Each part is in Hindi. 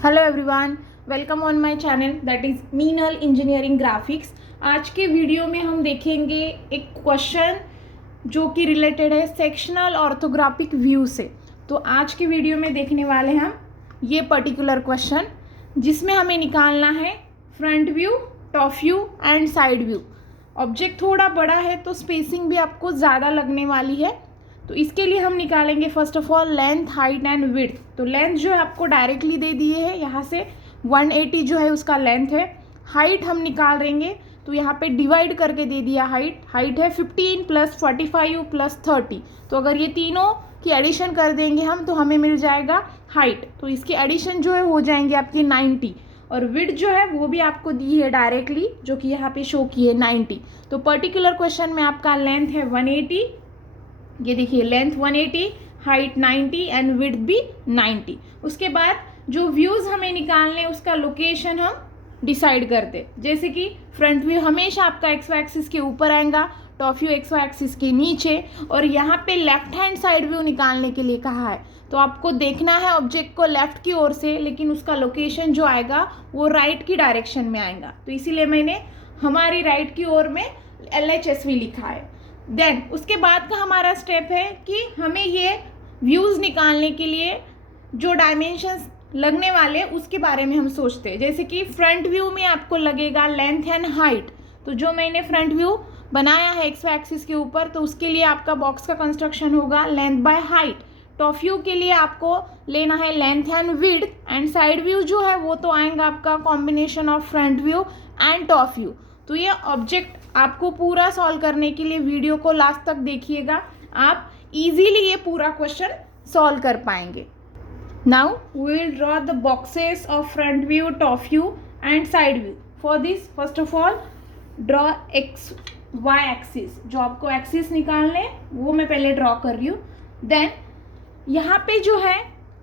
Hello everyone, welcome on my channel that is Meenal engineering graphics. आज के वीडियो में हम देखेंगे एक क्वेश्चन जो कि रिलेटेड है सेक्शनल ऑर्थोग्राफिक व्यू से। तो आज के वीडियो में देखने वाले हम ये पर्टिकुलर क्वेश्चन जिसमें हमें निकालना है front view, top view and side view. Object थोड़ा बड़ा है तो स्पेसिंग भी आपको ज़्यादा लगने वाली है। तो इसके लिए हम निकालेंगे first of all length, height and width. तो लेंथ जो है आपको डायरेक्टली दे दिए है, यहाँ से 180 जो है उसका लेंथ है। हाइट हम निकाल देंगे तो यहाँ पे डिवाइड करके दे दिया हाइट है 15 प्लस 45 प्लस 30। तो अगर ये तीनों की एडिशन कर देंगे हम तो हमें मिल जाएगा हाइट। तो इसकी एडिशन जो है हो जाएंगे आपकी 90। और विड्थ जो है वो भी आपको दी है डायरेक्टली, जो कि यहाँ पे शो की है 90। तो पर्टिकुलर क्वेश्चन में आपका लेंथ है 180, ये देखिए लेंथ 180, हाइट 90 एंड विड्थ भी 90। उसके बाद जो व्यूज़ हमें निकालने उसका लोकेशन हम डिसाइड करते, जैसे कि फ्रंट व्यू हमेशा आपका एक्स एक्सिस के ऊपर आएगा, टॉप व्यू एक्स एक्सिस के नीचे, और यहाँ पे लेफ्ट हैंड साइड व्यू निकालने के लिए कहा है। तो आपको देखना है ऑब्जेक्ट को लेफ्ट की ओर से, लेकिन उसका लोकेशन जो आएगा वो राइट की डायरेक्शन में आएगा। तो इसीलिए मैंने हमारी राइट की ओर में LHSV लिखा है। देन उसके बाद का हमारा स्टेप है कि हमें ये व्यूज़ निकालने के लिए जो डायमेंशंस लगने वाले उसके बारे में हम सोचते हैं। जैसे कि फ्रंट व्यू में आपको लगेगा लेंथ एंड हाइट। तो जो मैंने फ्रंट व्यू बनाया है एक्स एक्सिस के ऊपर, तो उसके लिए आपका बॉक्स का कंस्ट्रक्शन होगा length by height. Top view के लिए आपको लेना है length and width, and side view जो है वो तो आएगा आपका combination of front view and top view. तो ये ऑब्जेक्ट आपको पूरा सॉल्व करने के लिए वीडियो को लास्ट तक देखिएगा, आप इजीली ये पूरा क्वेश्चन सॉल्व कर पाएंगे। Now we will draw the boxes of front view, top view and side view. For this first of all draw X Y axis. जो आपको एक्सिस निकालने वो मैं पहले ड्रॉ कर रही हूँ। देन यहाँ पे जो है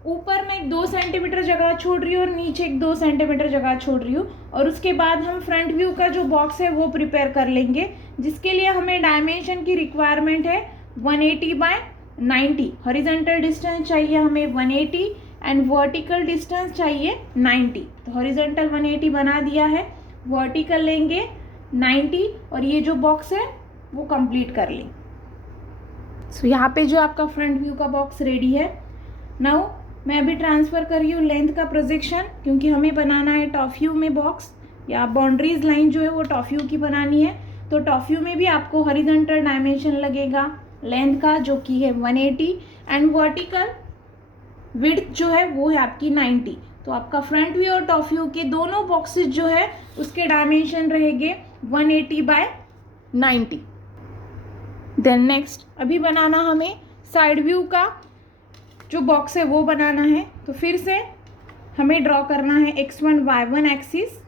ऊपर मैं 2 सेंटीमीटर जगह छोड़ रही हूँ और नीचे 2 सेंटीमीटर जगह छोड़ रही हूँ। और उसके बाद हम फ्रंट व्यू का जो बॉक्स है वो प्रिपेयर कर लेंगे, जिसके लिए हमें डायमेंशन की रिक्वायरमेंट है 180 बाय 90। हॉरिजॉन्टल डिस्टेंस चाहिए हमें 180 एंड वर्टिकल डिस्टेंस चाहिए 90। तो हॉरिजॉन्टल 180 बना दिया है, वर्टिकल लेंगे 90, और ये जो बॉक्स है वो कंप्लीट कर लें। सो यहाँ पे जो आपका फ्रंट व्यू का बॉक्स रेडी है। नाउ मैं अभी ट्रांसफ़र कर रही हूँ लेंथ का प्रोजेक्शन, क्योंकि हमें बनाना है टॉप व्यू में बॉक्स, या बाउंड्रीज लाइन जो है वो टॉप व्यू की बनानी है। तो टॉप व्यू में भी आपको हॉरिजॉन्टल डायमेंशन लगेगा लेंथ का, जो कि है 180, एंड वर्टिकल विड्थ जो है वो है आपकी 90। तो आपका फ्रंट व्यू और टॉप व्यू के दोनों बॉक्सेस जो है उसके डायमेंशन रहेंगे 180 बाय 90। देन नेक्स्ट अभी बनाना हमें साइड व्यू का जो बॉक्स है वो बनाना है। तो फिर से हमें ड्रॉ करना है x1 y1 एक्सिस,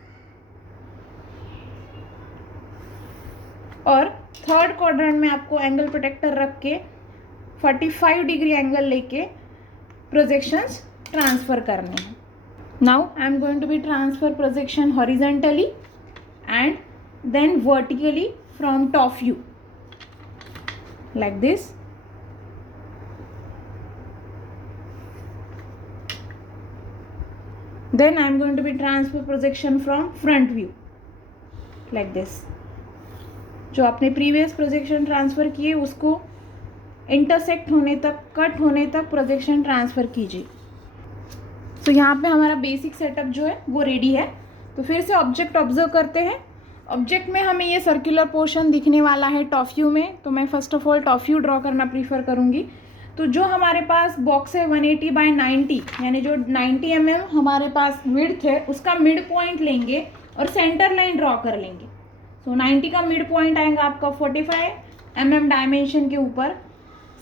और थर्ड क्वाड्रेंट में आपको एंगल प्रोटेक्टर रख के 45 डिग्री एंगल लेके प्रोजेक्शंस ट्रांसफ़र करने हैं। Now I am going to be transfer projection horizontally and then vertically from top view like this. Then I am going to be transfer projection from front view like this. जो आपने प्रीवियस प्रोजेक्शन ट्रांसफ़र किए उसको इंटरसेक्ट होने तक, कट होने तक प्रोजेक्शन ट्रांसफ़र कीजिए। तो यहाँ पे हमारा बेसिक सेटअप जो है वो रेडी है। तो फिर से ऑब्जेक्ट ऑब्जर्व करते हैं। ऑब्जेक्ट में हमें ये सर्कुलर पोर्शन दिखने वाला है टॉप व्यू में, तो मैं first of all top view draw करना प्रीफर करूँगी। तो जो हमारे पास बॉक्स है 180 बाय 90, यानी जो 90 mm हमारे पास विड्थ है उसका मिड पॉइंट लेंगे और सेंटर लाइन ड्रॉ कर लेंगे। सो 90 का मिड पॉइंट आएगा आपका 45 mm डायमेंशन के ऊपर।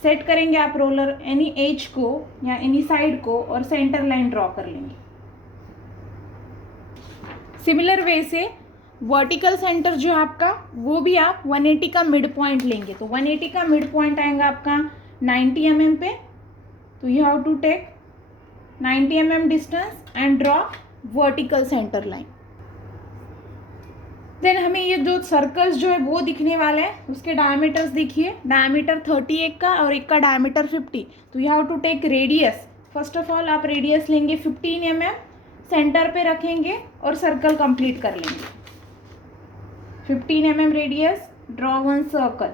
सेट करेंगे आप रोलर एनी एज को या एनी साइड को और सेंटर लाइन ड्रॉ कर लेंगे। सिमिलर वे से वर्टिकल सेंटर जो है आपका वो भी आप 180 का मिड पॉइंट लेंगे। तो 180 का मिड पॉइंट आएगा आपका 90 mm पे। तो you have to take 90 mm distance and draw vertical centre line. Then हमें ये जो सर्कल्स जो है वो दिखने वाले हैं, उसके डायमीटर्स देखिए, डायमीटर 30 एक का और एक का डायमीटर 50। तो you have to take radius. First of all आप रेडियस लेंगे 15 mm, सेंटर पे रखेंगे और सर्कल कंप्लीट कर लेंगे। 15 mm radius, draw one circle.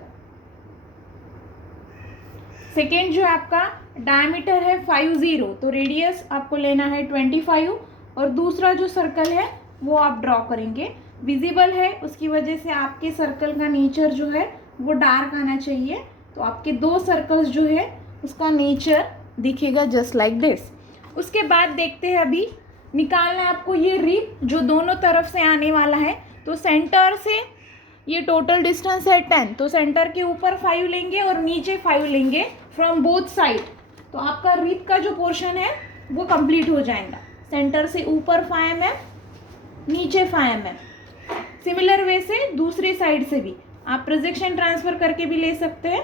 Second जो है आपका डायमीटर है 50, तो रेडियस आपको लेना है 25 और दूसरा जो सर्कल है वो आप ड्रॉ करेंगे। विजिबल है, उसकी वजह से आपके सर्कल का नेचर जो है वो डार्क आना चाहिए, तो आपके दो सर्कल्स जो है उसका नेचर दिखेगा जस्ट लाइक दिस। उसके बाद देखते हैं, अभी निकालना है आपको ये रिप जो दोनों तरफ से आने वाला है। तो सेंटर से ये टोटल डिस्टेंस है 10, तो सेंटर के ऊपर 5 लेंगे और नीचे 5 लेंगे फ्रॉम बोथ साइड, तो आपका रिप का जो पोर्शन है वो कंप्लीट हो जाएगा। सेंटर से ऊपर 5 mm, नीचे 5 mm। सिमिलर वे से दूसरी साइड से भी आप प्रोजेक्शन ट्रांसफ़र करके भी ले सकते हैं।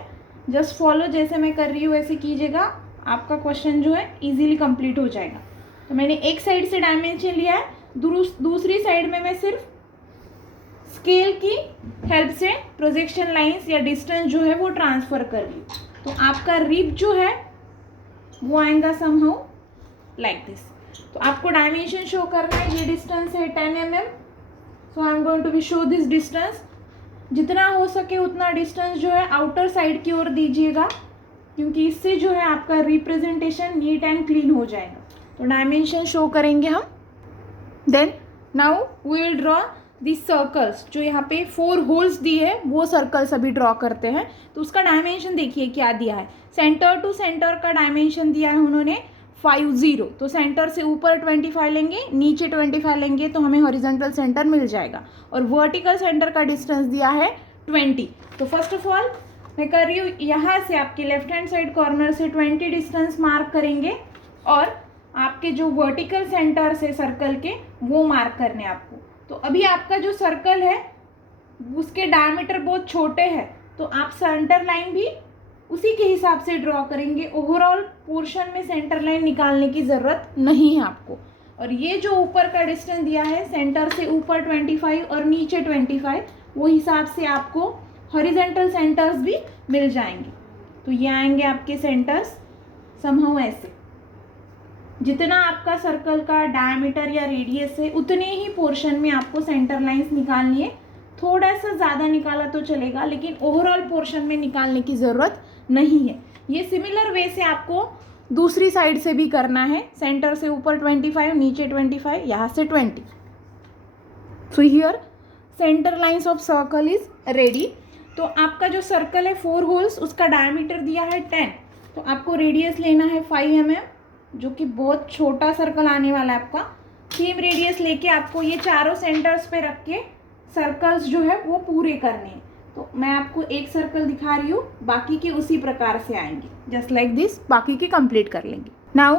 जस्ट फॉलो, जैसे मैं कर रही हूँ वैसे कीजिएगा, आपका क्वेश्चन जो है इजीली कंप्लीट हो जाएगा। तो मैंने एक साइड से डायमेंशन लिया है, दूसरी साइड में मैं सिर्फ स्केल की हेल्प से प्रोजेक्शन लाइंस या डिस्टेंस जो है वो ट्रांसफ़र कर रही हूँ। तो आपका रिप जो है वो आएगा समहाउ लाइक दिस। तो आपको डायमेंशन शो करना है, ये डिस्टेंस है 10 mm, so I am going to be show this distance. जितना हो सके उतना डिस्टेंस जो है आउटर साइड की ओर दीजिएगा, क्योंकि इससे जो है आपका रिप्रेजेंटेशन नीट एंड क्लीन हो जाएगा। तो डायमेंशन शो करेंगे हम। Then now we will draw this circles. जो यहाँ पे 4 होल्स दिए हैं वो सर्कल्स अभी ड्रॉ करते हैं। तो उसका डायमेंशन देखिए क्या दिया है। सेंटर टू सेंटर का डायमेंशन दिया है उन्होंने 50, तो सेंटर से ऊपर 25 लेंगे, नीचे 25 लेंगे तो हमें हॉरिजॉन्टल सेंटर मिल जाएगा। और वर्टिकल सेंटर का डिस्टेंस दिया है 20। तो फर्स्ट ऑफ ऑल मैं कर रही हूँ, यहाँ से आपके लेफ्ट हैंड साइड कॉर्नर से 20 डिस्टेंस मार्क करेंगे और आपके जो वर्टिकल सेंटर से सर्कल के वो मार्क करने आपको। तो अभी आपका जो सर्कल है उसके डायमीटर बहुत छोटे हैं, तो आप सेंटर लाइन भी उसी के हिसाब से ड्रॉ करेंगे। ओवरऑल पोर्शन में सेंटर लाइन निकालने की ज़रूरत नहीं है आपको। और ये जो ऊपर का डिस्टेंस दिया है, सेंटर से ऊपर 25 और नीचे 25, वो हिसाब से आपको हॉरिजॉन्टल सेंटर्स भी मिल जाएंगे। तो ये आएंगे आपके सेंटर्स समहाउ ऐसे। जितना आपका सर्कल का डायमीटर या रेडियस है उतने ही पोर्शन में आपको सेंटर लाइंस निकालनी है। थोड़ा सा ज़्यादा निकाला तो चलेगा, लेकिन ओवरऑल पोर्शन में निकालने की ज़रूरत नहीं है। ये सिमिलर वे से आपको दूसरी साइड से भी करना है। सेंटर से ऊपर 25, नीचे 25, यहाँ से 20। So here centre lines of circle is ready. तो आपका जो सर्कल है 4 होल्स, उसका डायमीटर दिया है 10, तो आपको रेडियस लेना है 5 mm, जो कि बहुत छोटा सर्कल आने वाला है आपका। सेम रेडियस लेके आपको ये चारों सेंटर्स पे रख के सर्कल्स जो है वो पूरे करने हैं। तो मैं आपको एक सर्कल दिखा रही हूँ, बाकी के उसी प्रकार से आएंगे जस्ट लाइक दिस, बाकी के कंप्लीट कर लेंगे। Now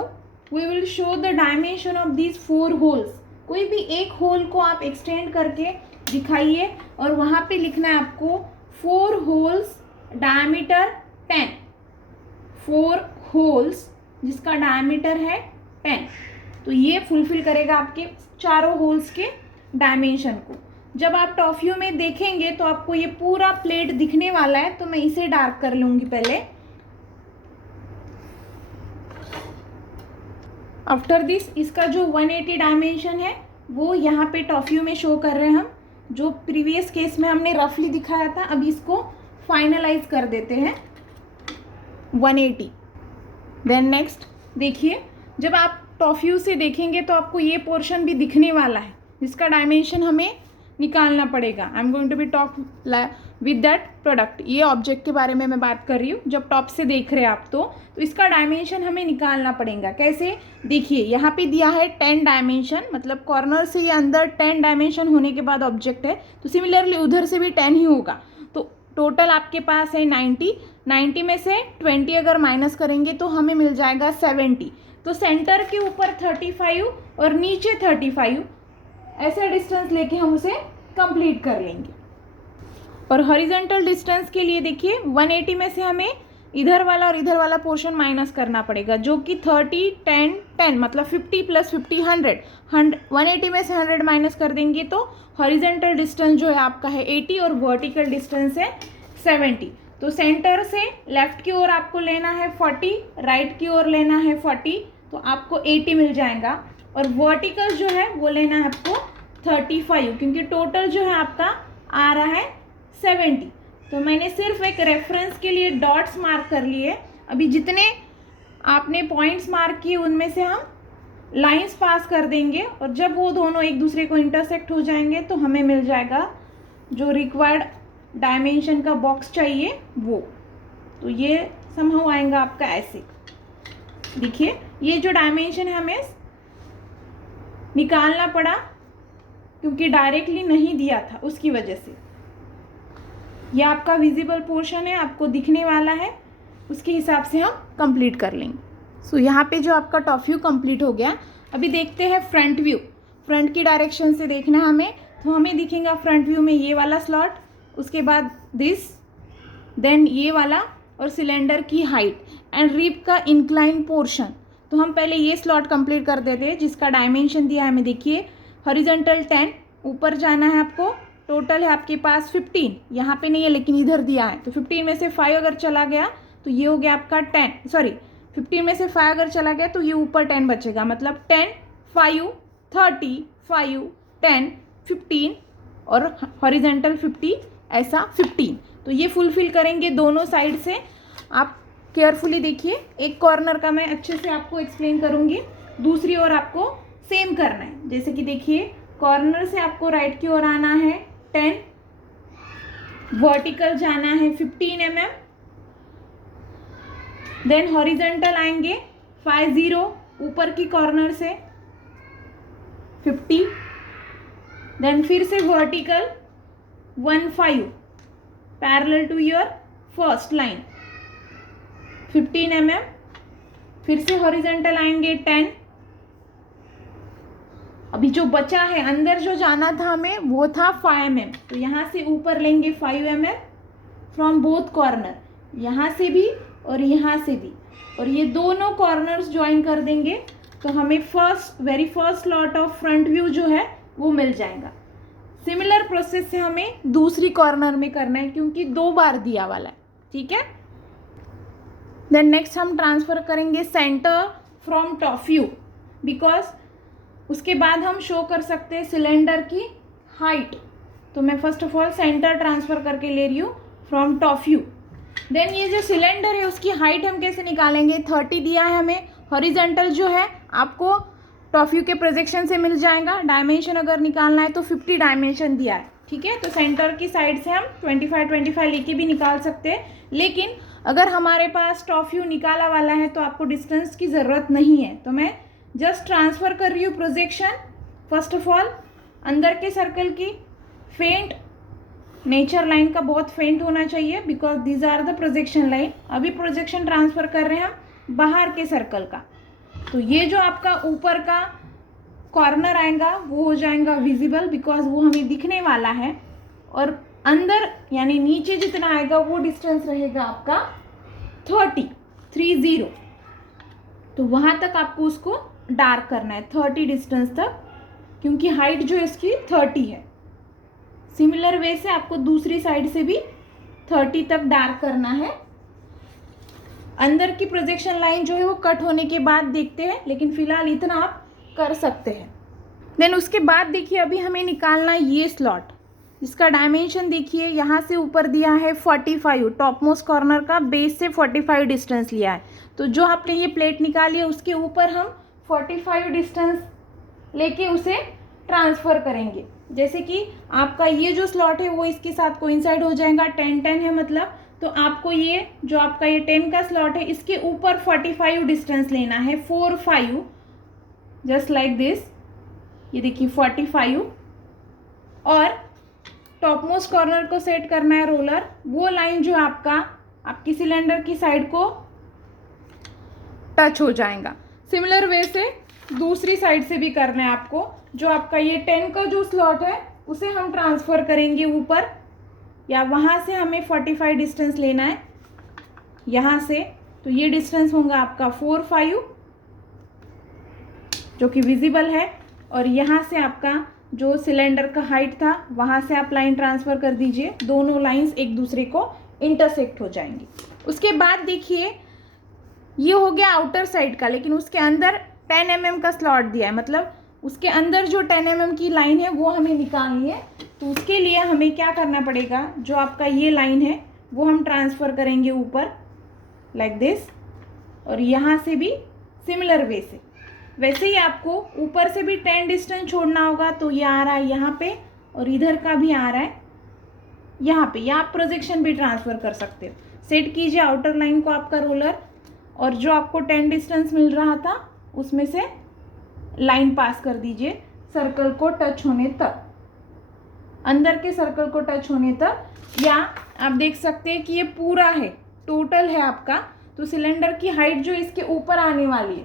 we will show the dimension of these 4 holes. कोई भी एक होल को आप एक्सटेंड करके दिखाइए और वहाँ पे लिखना है आपको 4 होल्स डायमीटर 10। 4 होल्स जिसका डायमीटर है 10, तो ये फुलफिल करेगा आपके चारों होल्स के डायमेंशन को। जब आप टॉप व्यू में देखेंगे तो आपको ये पूरा प्लेट दिखने वाला है, तो मैं इसे डार्क कर लूँगी पहले। आफ्टर दिस इसका जो 180 डायमेंशन है वो यहाँ पे टॉप व्यू में शो कर रहे हैं हम। जो प्रीवियस केस में हमने रफली दिखाया था, अभी इसको फाइनलाइज कर देते हैं 180। देन नेक्स्ट देखिए, जब आप टॉप व्यू से देखेंगे तो आपको ये पोर्शन भी दिखने वाला है जिसका डायमेंशन हमें निकालना पड़ेगा। I am going to be talk with that product. ये ऑब्जेक्ट के बारे में मैं बात कर रही हूँ। जब टॉप से देख रहे हैं आप तो इसका डायमेंशन हमें निकालना पड़ेगा। कैसे, देखिए यहाँ पे दिया है 10 डायमेंशन, मतलब कॉर्नर से ये अंदर 10 डायमेंशन होने के बाद ऑब्जेक्ट है, तो सिमिलरली उधर से भी 10 ही होगा। तो टोटल आपके पास है 90 में से 20 अगर माइनस करेंगे तो हमें मिल जाएगा 70। तो सेंटर के ऊपर 35 और नीचे 35 ऐसा डिस्टेंस लेके हम उसे कंप्लीट कर लेंगे। और हॉरिजॉन्टल डिस्टेंस के लिए देखिए 180 में से हमें इधर वाला और इधर वाला पोर्शन माइनस करना पड़ेगा, जो कि 30, 10, 10 मतलब 50 + 50 100। 180 में से 100 माइनस कर देंगे तो हॉरिजॉन्टल डिस्टेंस जो है आपका है 80 और वर्टिकल डिस्टेंस है 70। तो सेंटर से लेफ्ट की ओर आपको लेना है 40, राइट की ओर लेना है 40, तो आपको 80 मिल जाएगा। और वर्टिकल जो है वो लेना है आपको 35, क्योंकि टोटल जो है आपका आ रहा है 70। तो मैंने सिर्फ एक रेफरेंस के लिए डॉट्स मार्क कर लिए। अभी जितने आपने पॉइंट्स मार्क किए उनमें से हम लाइंस पास कर देंगे, और जब वो दोनों एक दूसरे को इंटरसेक्ट हो जाएंगे तो हमें मिल जाएगा जो रिक्वायर्ड डायमेंशन का बॉक्स चाहिए वो। तो ये समहाउ आएगा आपका ऐसे। देखिए ये जो डायमेंशन है हमें निकालना पड़ा क्योंकि डायरेक्टली नहीं दिया था, उसकी वजह से। ये आपका विजिबल पोर्शन है, आपको दिखने वाला है, उसके हिसाब से हम कंप्लीट कर लेंगे। सो यहाँ पे जो आपका टॉप व्यू कंप्लीट हो गया। अभी देखते हैं फ्रंट व्यू। फ्रंट की डायरेक्शन से देखना है हमें, तो हमें दिखेगा फ्रंट व्यू में ये वाला स्लॉट, उसके बाद दिस, देन ये वाला, और सिलेंडर की हाइट एंड रिब का इंक्लाइन पोर्शन। तो हम पहले ये स्लॉट कंप्लीट कर देते हैं जिसका डायमेंशन दिया है हमें। देखिए हॉरिजॉन्टल 10, ऊपर जाना है आपको, टोटल है आपके पास 15, यहाँ पे नहीं है लेकिन इधर दिया है। तो 15 में से 5 अगर चला गया तो ये हो गया आपका 10, सॉरी 15 में से 5 अगर चला गया तो ये ऊपर 10 बचेगा, मतलब 10, 5, 30, 5, 10, 15 और हॉरिजॉन्टल 50, ऐसा 15। तो ये फुलफिल करेंगे दोनों साइड से। आप केयरफुली देखिए, एक कॉर्नर का मैं अच्छे से आपको एक्सप्लेन करूँगी, दूसरी ओर आपको सेम करना है। जैसे कि देखिए कॉर्नर से आपको राइट की ओर आना है 10, वर्टिकल जाना है 15 mm, देन हॉरिजॉन्टल आएंगे 50 ऊपर की कॉर्नर से 50, देन फिर से vertical 15 parallel to your first line 15 mm, फिर से हॉरिजॉन्टल आएंगे 10। अभी जो बचा है अंदर जो जाना था हमें वो था 5 mm, तो यहाँ से ऊपर लेंगे 5 mm फ्रॉम बोथ कॉर्नर, यहाँ से भी और यहाँ से भी, और ये दोनों कॉर्नर्स ज्वाइन कर देंगे तो हमें very first slot of front view जो है वो मिल जाएगा। सिमिलर प्रोसेस से हमें दूसरी कॉर्नर में करना है क्योंकि 2 बार दिया वाला है, ठीक है। देन नेक्स्ट हम ट्रांसफ़र करेंगे centre from top view, because उसके बाद हम शो कर सकते हैं सिलेंडर की हाइट। तो मैं first of all centre transfer करके ले रही हूँ फ्रॉम टॉप व्यू। देन ये जो सिलेंडर है उसकी हाइट हम कैसे निकालेंगे, 30 दिया है हमें। हॉरिजॉन्टल जो है आपको टॉप व्यू के प्रोजेक्शन से मिल जाएगा। डायमेंशन अगर निकालना है तो 50 डायमेंशन दिया है, ठीक है। तो सेंटर की साइड से हम 25 लेके भी निकाल सकते हैं, लेकिन अगर हमारे पास टॉप व्यू निकाला वाला है तो आपको डिस्टेंस की ज़रूरत नहीं है। तो मैं जस्ट ट्रांसफ़र कर रही हूँ प्रोजेक्शन। फर्स्ट ऑफ ऑल अंदर के सर्कल की फेंट, नेचर लाइन का बहुत फेंट होना चाहिए because these are the projection line. अभी प्रोजेक्शन ट्रांसफ़र कर रहे हैं हम बाहर के सर्कल का। तो ये जो आपका ऊपर का कॉर्नर आएगा वो हो जाएगा विजिबल बिकॉज वो हमें दिखने वाला है, और अंदर यानी नीचे जितना आएगा वो डिस्टेंस रहेगा आपका 30। तो वहाँ तक आपको उसको डार्क करना है 30 डिस्टेंस तक, क्योंकि हाइट जो इसकी 30 है। सिमिलर वे से आपको दूसरी साइड से भी 30 तक डार्क करना है। अंदर की प्रोजेक्शन लाइन जो है वो कट होने के बाद देखते हैं, लेकिन फिलहाल इतना आप कर सकते हैं। देन उसके बाद देखिए अभी हमें निकालना है ये स्लॉट, इसका डायमेंशन देखिए यहाँ से ऊपर दिया है 45, टॉप मोस्ट कॉर्नर का बेस से 45 डिस्टेंस लिया है। तो जो आपने ये प्लेट निकाली है उसके ऊपर हम 45 डिस्टेंस लेके उसे ट्रांसफ़र करेंगे। जैसे कि आपका ये जो स्लॉट है वो इसके साथ कोइंसाइड हो जाएगा, 10 है मतलब, तो आपको ये जो आपका ये 10 का स्लॉट है इसके ऊपर 45 डिस्टेंस लेना है, 45 जस्ट लाइक दिस। ये देखिए 45, और टॉप मोस्ट कॉर्नर को सेट करना है रोलर, वो लाइन जो आपकी सिलेंडर की साइड को टच हो जाएगा। सिमिलर वे से दूसरी साइड से भी करना है आपको। जो आपका ये 10 का जो स्लॉट है उसे हम ट्रांसफ़र करेंगे ऊपर, या वहाँ से हमें 45 डिस्टेंस लेना है यहाँ से। तो ये डिस्टेंस होगा आपका 45 जो कि विजिबल है, और यहाँ से आपका जो सिलेंडर का हाइट था वहाँ से आप लाइन ट्रांसफ़र कर दीजिए, दोनों लाइंस एक दूसरे को इंटरसेक्ट हो जाएंगी। उसके बाद देखिए ये हो गया आउटर साइड का, लेकिन उसके अंदर 10 mm का स्लॉट दिया है, मतलब उसके अंदर जो 10 mm की लाइन है वो हमें निकालनी है। तो उसके लिए हमें क्या करना पड़ेगा, जो आपका ये लाइन है वो हम ट्रांसफ़र करेंगे ऊपर लाइक दिस, और यहाँ से भी सिमिलर वे से। वैसे ही आपको ऊपर से भी 10 डिस्टेंस छोड़ना होगा। तो ये आ रहा है यहाँ पे, और इधर का भी आ रहा है यहाँ पे, या आप प्रोजेक्शन भी ट्रांसफ़र कर सकते हो। सेट कीजिए आउटर लाइन को आपका रोलर, और जो आपको 10 डिस्टेंस मिल रहा था उसमें से लाइन पास कर दीजिए सर्कल को टच होने तक, अंदर के सर्कल को टच होने तक। या आप देख सकते हैं कि ये पूरा है, टोटल है आपका। तो सिलेंडर की हाइट जो इसके ऊपर आने वाली है,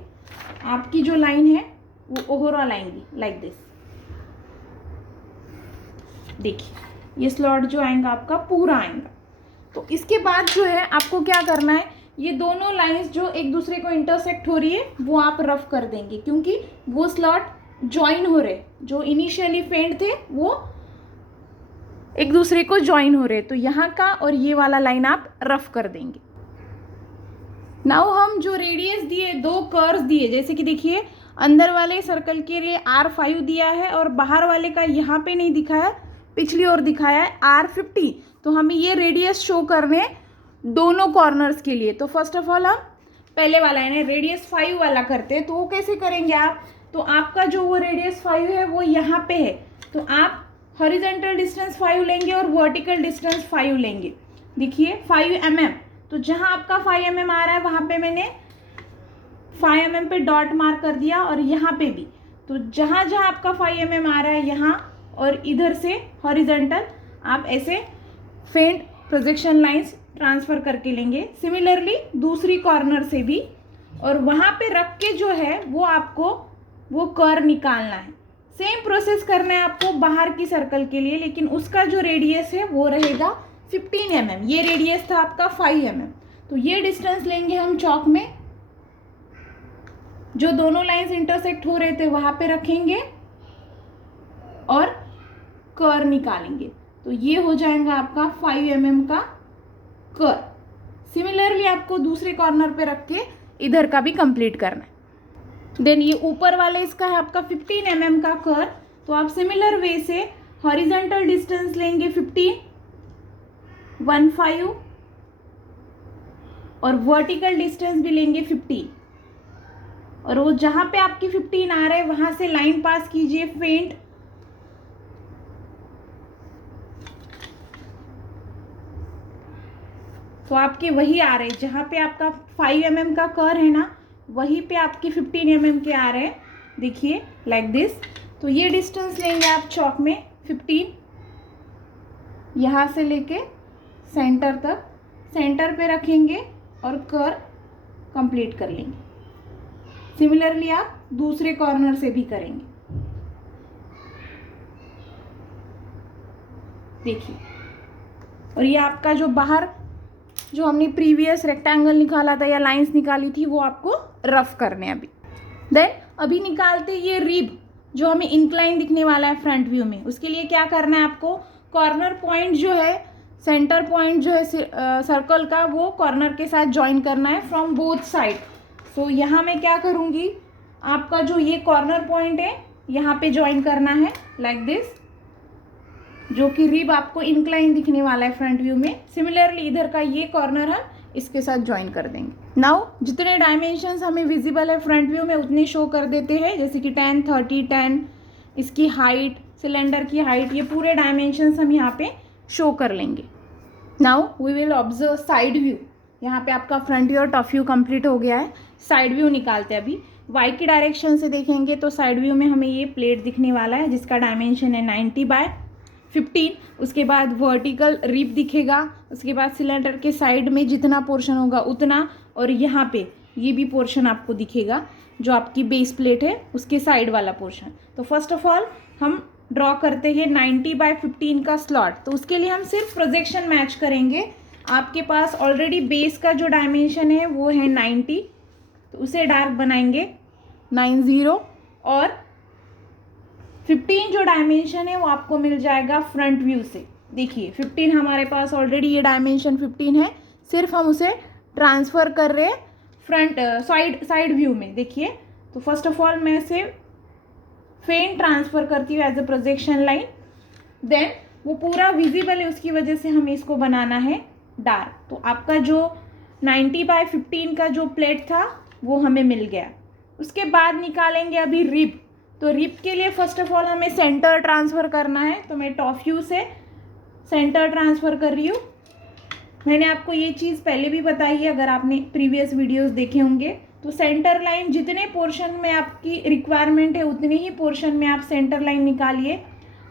आपकी जो लाइन है वो ओवरऑल आएंगी लाइक दिस। देखिए ये स्लॉट जो आएगा आपका पूरा आएगा। तो इसके बाद जो है आपको क्या करना है, ये दोनों लाइंस जो एक दूसरे को इंटरसेक्ट हो रही है वो आप रफ कर देंगे, क्योंकि वो स्लॉट ज्वाइन हो रहे, जो इनिशियली फेंट थे वो एक दूसरे को ज्वाइन हो रहे। तो यहाँ का और ये वाला लाइन आप रफ कर देंगे। नाउ हम जो रेडियस दिए, दो कर्व्स दिए, जैसे कि देखिए अंदर वाले सर्कल के लिए R5 दिया है और बाहर वाले का यहाँ पे नहीं दिखाया, पिछली ओर दिखाया है R50। तो हमें ये रेडियस शो करने दोनों कॉर्नर्स के लिए। तो फर्स्ट ऑफ ऑल हम पहले वाला यानी रेडियस 5 वाला करते हैं। तो वो कैसे करेंगे आप, तो आपका जो वो रेडियस 5 है वो यहाँ पे है, तो आप हॉरिजॉन्टल डिस्टेंस 5 लेंगे और वर्टिकल डिस्टेंस 5 लेंगे। देखिए 5 mm, तो जहाँ आपका 5 mm आ रहा है वहाँ पे मैंने 5 mm पे डॉट मार्क कर दिया, और यहाँ पे भी। तो जहाँ जहाँ आपका 5 mm आ रहा है यहाँ और इधर से हॉरिजॉन्टल आप ऐसे फेंट प्रोजेक्शन लाइंस ट्रांसफ़र करके लेंगे। सिमिलरली दूसरी कॉर्नर से भी, और वहाँ पे रख के जो है वो आपको वो कर्व निकालना है। सेम प्रोसेस करना है आपको बाहर की सर्कल के लिए, लेकिन उसका जो रेडियस है वो रहेगा 15 mm। ये रेडियस था आपका 5 mm। तो ये डिस्टेंस लेंगे हम चौक में, जो दोनों लाइंस इंटरसेक्ट हो रहे थे वहाँ पे रखेंगे और कर्व निकालेंगे। तो ये हो जाएगा आपका 5 mm का कर्व। सिमिलरली आपको दूसरे कॉर्नर पे रख के इधर का भी कंप्लीट करना है। देन ये ऊपर वाले इसका है आपका 15 mm का कर्व। तो आप सिमिलर वे से हॉरिजॉन्टल डिस्टेंस लेंगे 15 और वर्टिकल डिस्टेंस भी लेंगे 15, और वो जहाँ पे आपकी 15 आ रहा है वहाँ से लाइन पास कीजिए फेंट, तो आपके वही आ रहे हैं जहाँ पे आपका 5 mm का कर्व है ना, वहीं पे आपके 15 mm के आ रहे हैं। देखिए लाइक दिस। तो ये डिस्टेंस लेंगे आप चौक में 15, यहाँ से लेके सेंटर तक, सेंटर पे रखेंगे और कर्व कंप्लीट कर लेंगे। सिमिलरली आप दूसरे कॉर्नर से भी करेंगे। देखिए, और ये आपका जो बाहर जो हमने प्रीवियस रेक्टेंगल निकाला था या लाइंस निकाली थी वो आपको रफ करने अभी। देन अभी निकालते ये रिब जो हमें इंक्लाइन दिखने वाला है फ्रंट व्यू में। उसके लिए क्या करना है आपको, कॉर्नर पॉइंट जो है, सेंटर पॉइंट जो है सर्कल का, वो कॉर्नर के साथ ज्वाइन करना है फ्रॉम बोथ साइड। सो यहाँ मैं क्या करूँगी, आपका जो ये कॉर्नर पॉइंट है यहाँ पे ज्वाइन करना है लाइक दिस, जो कि रिब आपको इंक्लाइन दिखने वाला है फ्रंट व्यू में। सिमिलरली इधर का ये कॉर्नर हम इसके साथ ज्वाइन कर देंगे। नाउ जितने डायमेंशंस हमें विजिबल है फ्रंट व्यू में उतने शो कर देते हैं, जैसे कि 10, 30, 10, इसकी हाइट, सिलेंडर की हाइट, ये पूरे डायमेंशंस हम यहाँ पे शो कर लेंगे। Now we will observe side view. यहाँ पे आपका फ्रंट व्यू और टॉप व्यू कंप्लीट हो गया है। साइड व्यू निकालते हैं अभी। वाई की डायरेक्शन से देखेंगे तो साइड व्यू में हमें ये प्लेट दिखने वाला है जिसका डायमेंशन है 90/15। उसके बाद वर्टिकल रिब दिखेगा, उसके बाद सिलेंडर के साइड में जितना पोर्शन होगा उतना, और यहाँ पे ये भी पोर्शन आपको दिखेगा जो आपकी बेस प्लेट है उसके साइड वाला पोर्शन। तो फर्स्ट ऑफ ऑल हम ड्रॉ करते हैं 90/15 का स्लॉट। तो उसके लिए हम सिर्फ प्रोजेक्शन मैच करेंगे। आपके पास ऑलरेडी बेस का जो डायमेंशन है वो है 90, तो उसे डार्क बनाएंगे 90, और 15 जो डायमेंशन है वो आपको मिल जाएगा फ्रंट व्यू से। देखिए 15 हमारे पास ऑलरेडी ये डायमेंशन 15 है, सिर्फ हम उसे ट्रांसफ़र कर रहे हैं फ्रंट साइड व्यू में देखिए। तो फर्स्ट ऑफ ऑल मैं इसे फेन ट्रांसफ़र करती हूँ as a projection line, then वो पूरा विजिबल है, उसकी वजह से हमें इसको बनाना है डार्क। तो आपका जो 90/15 का जो प्लेट था वो हमें मिल गया। उसके बाद निकालेंगे अभी रिब। तो रिब के लिए फर्स्ट ऑफ ऑल हमें सेंटर ट्रांसफ़र करना है, तो मैं टॉप व्यू से सेंटर ट्रांसफ़र कर रही हूँ। मैंने आपको ये चीज़ पहले भी बताई है, अगर आपने प्रीवियस वीडियोस देखे होंगे। तो सेंटर लाइन जितने पोर्शन में आपकी रिक्वायरमेंट है उतने ही पोर्शन में आप सेंटर लाइन निकालिए।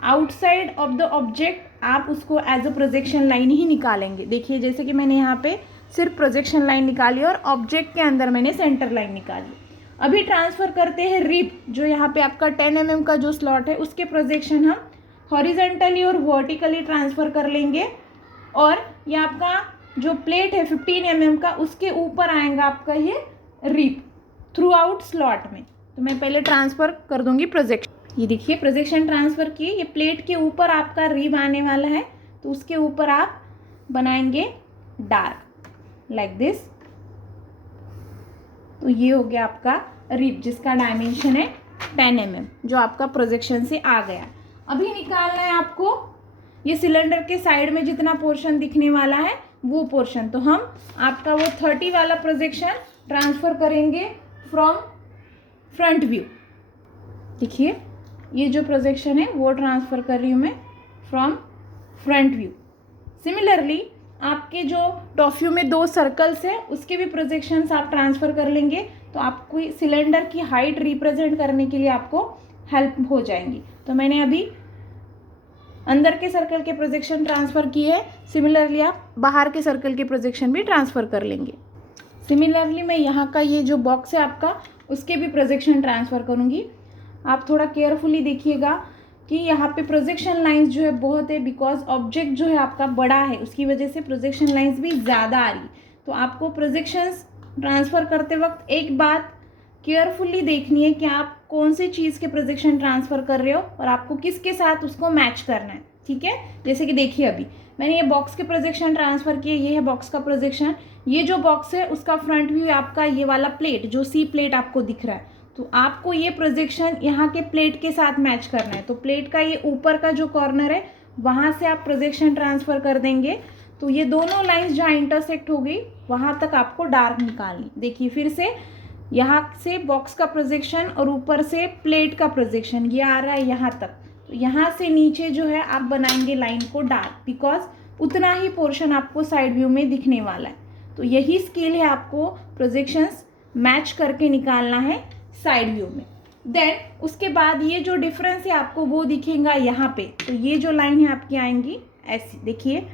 आउटसाइड ऑफ द ऑब्जेक्ट आप उसको एज अ प्रोजेक्शन लाइन ही निकालेंगे। देखिए जैसे कि मैंने यहाँ पे सिर्फ प्रोजेक्शन लाइन निकाली और ऑब्जेक्ट के अंदर मैंने सेंटर लाइन निकाली। अभी ट्रांसफ़र करते हैं रिब, जो यहाँ पे आपका 10 mm का जो स्लॉट है उसके प्रोजेक्शन हम हॉरिजेंटली और वर्टिकली ट्रांसफ़र कर लेंगे। और ये आपका जो प्लेट है 15 mm का, उसके ऊपर आएगा आपका ये रिब थ्रू आउट स्लॉट में। तो मैं पहले ट्रांसफ़र कर दूंगी प्रोजेक्शन। ये देखिए प्रोजेक्शन ट्रांसफ़र किए, ये प्लेट के ऊपर आपका रिब आने वाला है, तो उसके ऊपर आप बनाएंगे डार्क लाइक दिस। तो ये हो गया आपका रिब जिसका डायमेंशन है 10 mm, जो आपका प्रोजेक्शन से आ गया। अभी निकालना है आपको ये सिलेंडर के साइड में जितना पोर्शन दिखने वाला है वो पोर्शन। तो हम आपका वो 30 वाला प्रोजेक्शन ट्रांसफ़र करेंगे फ्रॉम फ्रंट व्यू। देखिए ये जो प्रोजेक्शन है वो ट्रांसफ़र कर रही हूँ मैं फ्रॉम फ्रंट व्यू। सिमिलरली आपके जो टॉप व्यू में 2 सर्कल्स है उसके भी प्रोजेक्शंस आप ट्रांसफ़र कर लेंगे, तो आपको सिलेंडर की हाइट रिप्रेजेंट करने के लिए आपको हेल्प हो जाएंगी। तो मैंने अभी अंदर के सर्कल के प्रोजेक्शन ट्रांसफ़र किए हैं, सिमिलरली आप बाहर के सर्कल के प्रोजेक्शन भी ट्रांसफ़र कर लेंगे। सिमिलरली मैं यहाँ का ये जो बॉक्स है आपका उसके भी प्रोजेक्शन ट्रांसफ़र करूँगी। आप थोड़ा केयरफुली देखिएगा कि यहाँ पे प्रोजेक्शन लाइंस जो है बहुत है, बिकॉज ऑब्जेक्ट जो है आपका बड़ा है उसकी वजह से प्रोजेक्शन लाइंस भी ज़्यादा आ रही। तो आपको प्रोजेक्शंस ट्रांसफ़र करते वक्त एक बात केयरफुली देखनी है कि आप कौन सी चीज़ के प्रोजेक्शन ट्रांसफ़र कर रहे हो और आपको किसके साथ उसको मैच करना है, ठीक है। जैसे कि देखिए अभी मैंने ये बॉक्स के प्रोजेक्शन ट्रांसफ़र किए, ये है बॉक्स का प्रोजेक्शन। ये जो बॉक्स है उसका फ्रंट व्यू आपका ये वाला प्लेट जो सी प्लेट आपको दिख रहा है, तो आपको ये प्रोजेक्शन यहाँ के प्लेट के साथ मैच करना है। तो प्लेट का ये ऊपर का जो कॉर्नर है वहाँ से आप प्रोजेक्शन ट्रांसफ़र कर देंगे। तो ये दोनों लाइंस जहाँ इंटरसेक्ट हो गई वहाँ तक आपको डार्क निकालनी। देखिए फिर से यहाँ से बॉक्स का प्रोजेक्शन और ऊपर से प्लेट का प्रोजेक्शन ये आ रहा है यहाँ तक। तो यहाँ से नीचे जो है आप बनाएंगे लाइन को डार्क, बिकॉज उतना ही पोर्शन आपको साइड व्यू में दिखने वाला है। तो यही स्किल है, आपको प्रोजेक्शंस मैच करके निकालना है साइड व्यू में। देन उसके बाद ये जो डिफरेंस है आपको वो दिखेगा यहाँ पे। तो ये जो लाइन है आपकी आएंगी ऐसी, देखिए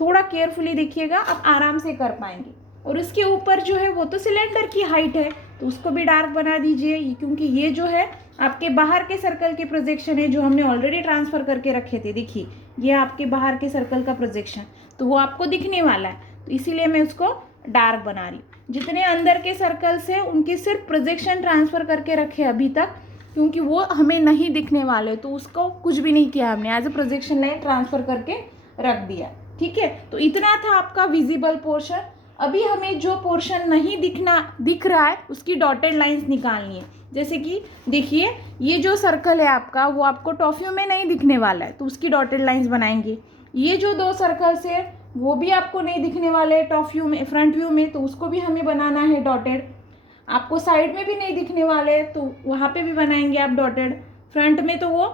थोड़ा केयरफुली देखिएगा, आप आराम से कर पाएंगे। और इसके ऊपर जो है वो तो सिलेंडर की हाइट है, तो उसको भी डार्क बना दीजिए, क्योंकि ये जो है आपके बाहर के सर्कल के प्रोजेक्शन है जो हमने ऑलरेडी ट्रांसफ़र करके रखे थे। देखिए ये आपके बाहर के सर्कल का प्रोजेक्शन, तो वो आपको दिखने वाला है, तो इसीलिए मैं उसको डार्क बना रही हूँ। जितने अंदर के सर्कल्स हैं उनकी सिर्फ प्रोजेक्शन ट्रांसफ़र करके रखे अभी तक, क्योंकि वो हमें नहीं दिखने वाले, तो उसको कुछ भी नहीं किया हमने, as a projection line transfer करके रख दिया, ठीक है। तो इतना था आपका विजिबल पोर्शन। अभी हमें जो पोर्शन नहीं दिख रहा है उसकी डॉटेड लाइंस निकालनी है। जैसे कि देखिए ये जो सर्कल है आपका वो आपको टॉप व्यू में नहीं दिखने वाला है, तो उसकी डॉटेड लाइंस बनाएंगे। ये जो 2 सर्कल्स है वो भी आपको नहीं दिखने वाले टॉप व्यू में, फ्रंट व्यू में, तो उसको भी हमें बनाना है डॉटेड। आपको साइड में भी नहीं दिखने वाले, तो वहाँ पे भी बनाएंगे आप डॉटेड। फ्रंट में तो वो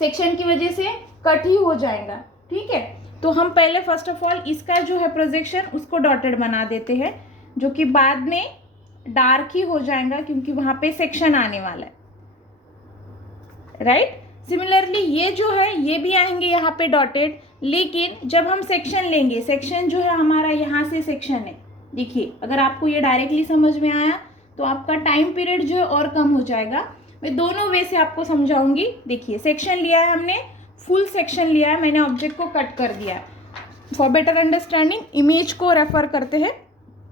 सेक्शन की वजह से कट ही हो जाएगा, ठीक है। तो हम पहले फर्स्ट ऑफ ऑल इसका जो है प्रोजेक्शन उसको डॉटेड बना देते हैं, जो कि बाद में डार्क ही हो जाएगा क्योंकि वहाँ पे सेक्शन आने वाला है, राइट। सिमिलरली ये जो है ये भी आएंगे यहाँ पे डॉटेड, लेकिन जब हम सेक्शन लेंगे, सेक्शन जो है हमारा यहाँ से सेक्शन है, देखिए अगर आपको ये डायरेक्टली समझ में आया तो आपका टाइम पीरियड जो है और कम हो जाएगा। मैं दोनों वे से आपको समझाऊंगी। देखिए सेक्शन लिया है हमने, फुल सेक्शन लिया है, मैंने ऑब्जेक्ट को कट कर दिया है। फॉर बेटर अंडरस्टैंडिंग इमेज को रेफर करते हैं।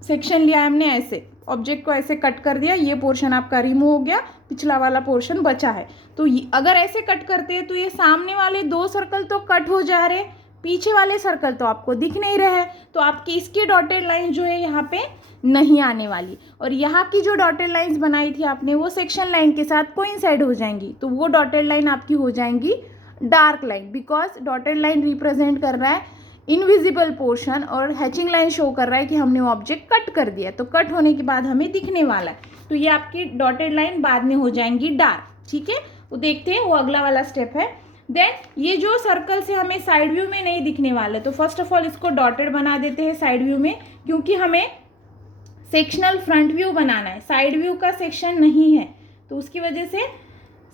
सेक्शन लिया है हमने, ऐसे ऑब्जेक्ट को ऐसे कट कर दिया, ये पोर्शन आपका रिमूव हो गया, पिछला वाला पोर्शन बचा है। तो अगर ऐसे कट करते हैं तो ये सामने वाले 2 सर्कल तो कट हो जा रहे, पीछे वाले सर्कल तो आपको दिख नहीं रहे हैं, तो आपकी इसकी डॉटेड लाइन जो है यहाँ पे नहीं आने वाली, और यहाँ की जो डॉटेड लाइंस बनाई थी आपने वो सेक्शन लाइन के साथ कोइंसाइड हो जाएंगी, तो वो डॉटेड लाइन आपकी हो जाएंगी dark line, because dotted line represent कर रहा है इनविजिबल पोर्शन और हैचिंग लाइन शो कर रहा है कि हमने वो ऑब्जेक्ट कट कर दिया, तो कट होने के बाद हमें दिखने वाला है, तो ये आपकी डॉटेड लाइन बाद में हो जाएंगी डार्क। ठीक है, वो देखते हैं, वो अगला वाला स्टेप है। देन ये जो सर्कल से हमें साइड व्यू में नहीं दिखने वाले, तो फर्स्ट ऑफ ऑल इसको डॉटेड बना देते हैं साइड व्यू में, क्योंकि हमें सेक्शनल फ्रंट व्यू बनाना है, साइड व्यू का सेक्शन नहीं है, तो उसकी वजह से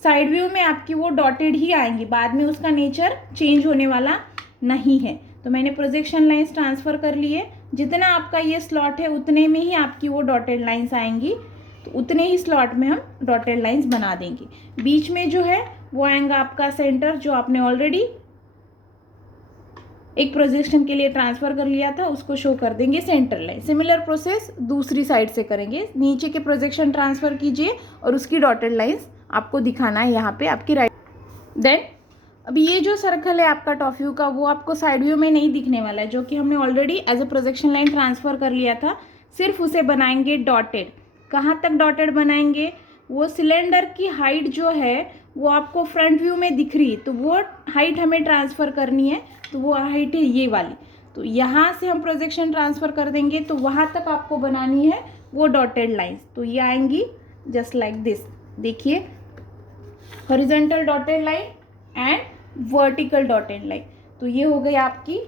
साइड व्यू में आपकी वो डॉटेड ही आएंगी, बाद में उसका नेचर चेंज होने वाला नहीं है। तो मैंने प्रोजेक्शन लाइंस ट्रांसफ़र कर लिए, जितना आपका ये स्लॉट है उतने में ही आपकी वो डॉटेड लाइंस आएंगी, तो उतने ही स्लॉट में हम डॉटेड लाइंस बना देंगे। बीच में जो है वो आएगा आपका सेंटर, जो आपने ऑलरेडी एक प्रोजेक्शन के लिए ट्रांसफ़र कर लिया था, उसको शो कर देंगे सेंटर लाइन। सिमिलर प्रोसेस दूसरी साइड से करेंगे, नीचे के प्रोजेक्शन ट्रांसफ़र कीजिए और उसकी डॉटेड लाइंस आपको दिखाना है यहाँ पे आपकी राइट। देन अभी ये जो सर्कल है आपका टॉप व्यू का, वो आपको साइड व्यू में नहीं दिखने वाला है, जो कि हमने already as a projection line transfer कर लिया था, सिर्फ उसे बनाएंगे डॉटेड। कहाँ तक डॉटेड बनाएंगे, वो सिलेंडर की हाइट जो है वो आपको फ्रंट व्यू में दिख रही है, तो वो हाइट हमें ट्रांसफ़र करनी है, तो वो हाइट है ये वाली, तो यहाँ से हम प्रोजेक्शन ट्रांसफ़र कर देंगे, तो वहाँ तक आपको बनानी है वो डॉटेड लाइंस, तो ये आएंगी जस्ट लाइक दिस। देखिए, horizontal dotted line and vertical dotted line, तो ये हो गई आपकी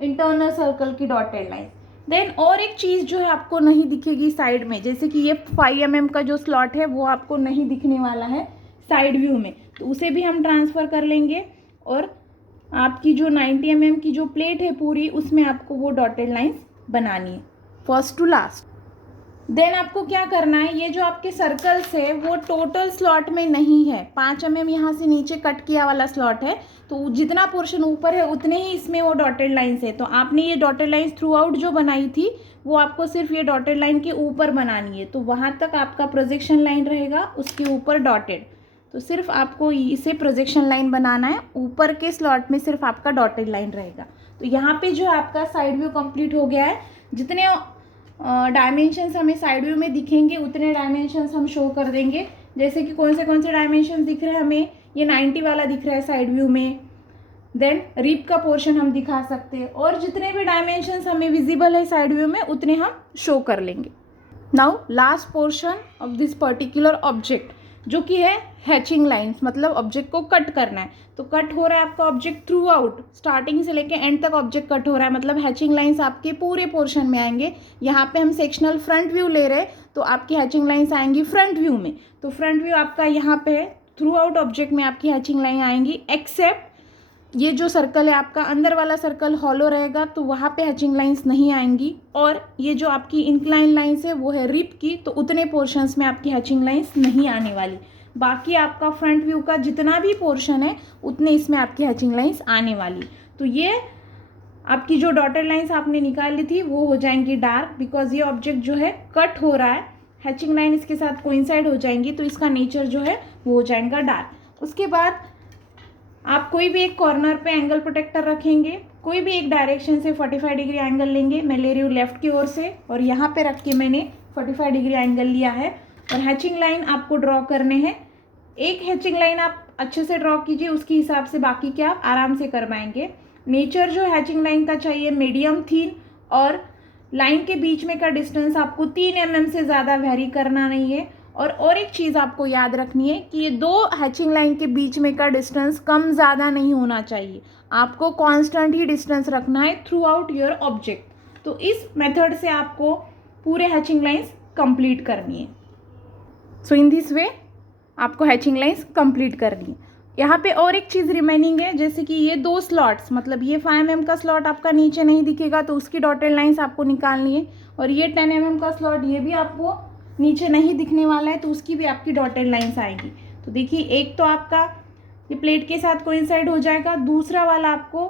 इंटरनल सर्कल की डॉटेड लाइन। देन और एक चीज़ जो है आपको नहीं दिखेगी साइड में, जैसे कि ये 5 mm का जो स्लॉट है वो आपको नहीं दिखने वाला है साइड व्यू में, तो उसे भी हम ट्रांसफ़र कर लेंगे, और आपकी जो 90 mm की जो प्लेट है पूरी, उसमें आपको वो डॉटेड लाइंस बनानी है फर्स्ट टू लास्ट। देन आपको क्या करना है, ये जो आपके सर्कल्स है वो टोटल स्लॉट में नहीं है, 5 mm यहाँ से नीचे कट किया वाला स्लॉट है, तो जितना पोर्शन ऊपर है उतने ही इसमें वो डॉटेड लाइंस है, तो आपने ये डॉटेड लाइंस थ्रू आउट जो बनाई थी वो आपको सिर्फ ये डॉटेड लाइन के ऊपर बनानी है, तो वहाँ तक आपका प्रोजेक्शन लाइन रहेगा, उसके ऊपर डॉटेड, तो सिर्फ आपको इसे प्रोजेक्शन लाइन बनाना है, ऊपर के स्लॉट में सिर्फ आपका डॉटेड लाइन रहेगा। तो यहाँ पे जो आपका साइड व्यू कंप्लीट हो गया है, जितने डायमेंशंस हमें साइड व्यू में दिखेंगे उतने डायमेंशंस हम शो कर देंगे, जैसे कि कौन से डायमेंशंस दिख रहे हैं हमें, ये 90 वाला दिख रहा है साइड व्यू में, देन रिप का पोर्शन हम दिखा सकते हैं, और जितने भी डायमेंशंस हमें विजिबल है साइड व्यू में उतने हम शो कर लेंगे। Now last portion of this particular object, जो कि है हैचिंग लाइंस, मतलब ऑब्जेक्ट को कट करना है, तो कट हो रहा है आपका ऑब्जेक्ट थ्रू आउट, स्टार्टिंग से लेके एंड तक ऑब्जेक्ट कट हो रहा है, मतलब हैचिंग लाइंस आपके पूरे पोर्शन में आएंगे। यहाँ पे हम सेक्शनल फ्रंट व्यू ले रहे हैं, तो आपकी हैचिंग लाइंस आएंगी फ्रंट व्यू में, तो फ्रंट व्यू आपका यहाँ पे है, थ्रू आउट ऑब्जेक्ट में आपकी हैचिंग लाइन आएंगी, एक्सेप्ट ये जो सर्कल है आपका अंदर वाला सर्कल हॉलो रहेगा, तो वहाँ पे हैचिंग लाइंस नहीं आएंगी, और ये जो आपकी इंक्लाइन लाइंस है वो है रिप की, तो उतने पोर्शंस में आपकी हैचिंग लाइंस नहीं आने वाली, बाकी आपका फ्रंट व्यू का जितना भी पोर्शन है उतने इसमें आपकी हैचिंग लाइंस आने वाली। तो ये आपकी जो डॉटेड लाइंस आपने निकाली थी वो हो जाएंगी डार्क, बिकॉज ये ऑब्जेक्ट जो है कट हो रहा है, हैचिंग लाइन इसके साथ कोइंसाइड हो जाएंगी, तो इसका नेचर जो है वो हो जाएगा डार्क। उसके बाद आप कोई भी एक कॉर्नर पे एंगल प्रोटेक्टर रखेंगे, कोई भी एक डायरेक्शन से 45 डिग्री एंगल लेंगे, मैं ले रही हूँ लेफ्ट की ओर से, और यहाँ पे रख के मैंने 45 डिग्री एंगल लिया है, और हैचिंग लाइन आपको ड्रॉ करने हैं। एक हैचिंग लाइन आप अच्छे से ड्रॉ कीजिए, उसके हिसाब से बाकी के आप आराम से कर पाएंगे। नेचर जो हैचिंग लाइन का चाहिए मीडियम थिन, और लाइन के बीच में का डिस्टेंस आपको 3 mm से ज़्यादा वेरी करना नहीं है। और एक चीज़ आपको याद रखनी है कि ये दो हैचिंग लाइन के बीच में का डिस्टेंस कम ज़्यादा नहीं होना चाहिए, आपको कांस्टेंट ही डिस्टेंस रखना है थ्रू आउट योर ऑब्जेक्ट। तो इस मेथड से आपको पूरे हैचिंग लाइंस कंप्लीट करनी है। सो इन दिस वे आपको हैचिंग लाइंस कंप्लीट करनी है। यहाँ पे और एक चीज़ रिमेनिंग है, जैसे कि ये 2 स्लॉट्स, मतलब ये 5 mm का स्लॉट आपका नीचे नहीं दिखेगा, तो उसकी डॉटेड लाइंस आपको निकालनी है, और ये 10 mm का स्लॉट ये भी आपको नीचे नहीं दिखने वाला है, तो उसकी भी आपकी डॉटेड लाइंस आएगी। तो देखिए, एक तो आपका ये प्लेट के साथ कोइंसाइड हो जाएगा, दूसरा वाला आपको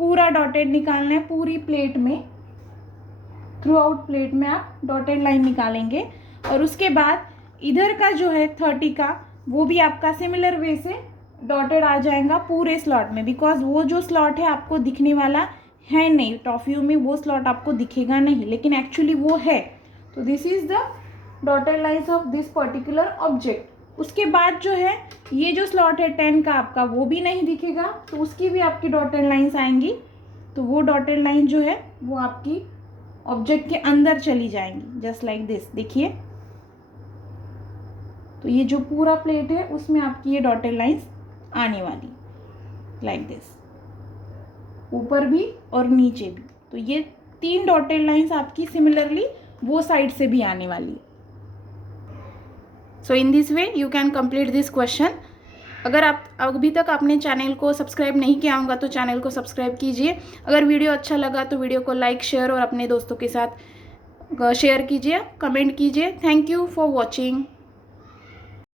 पूरा डॉटेड निकालना है, पूरी प्लेट में थ्रू आउट प्लेट में आप डॉटेड लाइन निकालेंगे। और उसके बाद इधर का जो है 30 का, वो भी आपका सिमिलर वे से डॉटेड आ जाएगा पूरे स्लॉट में, बिकॉज वो जो स्लॉट है आपको दिखने वाला है नहीं, टॉफियों में वो स्लॉट आपको दिखेगा नहीं, लेकिन एक्चुअली वो है। तो this is the dotted lines of this particular object. उसके बाद जो है ये जो स्लॉट है 10 का आपका वो भी नहीं दिखेगा, तो उसकी भी आपकी डॉटेड लाइन्स आएंगी। तो वो डॉटेड लाइन जो है वो आपकी ऑब्जेक्ट के अंदर चली जाएंगी, जस्ट लाइक दिस। देखिए, तो ये जो पूरा प्लेट है उसमें आपकी ये डॉटेड लाइन्स आने वाली, लाइक दिस, ऊपर भी और नीचे भी। तो ये 3 डॉटेड लाइन्स आपकी सिमिलरली वो साइड से भी आने वाली। So in this way you can complete this question. अगर आप अभी तक आपने चैनल को सब्सक्राइब नहीं किया होगा तो चैनल को सब्सक्राइब कीजिए। अगर वीडियो अच्छा लगा तो वीडियो को लाइक, शेयर और अपने दोस्तों के साथ शेयर कीजिए, कमेंट कीजिए। Thank you for watching.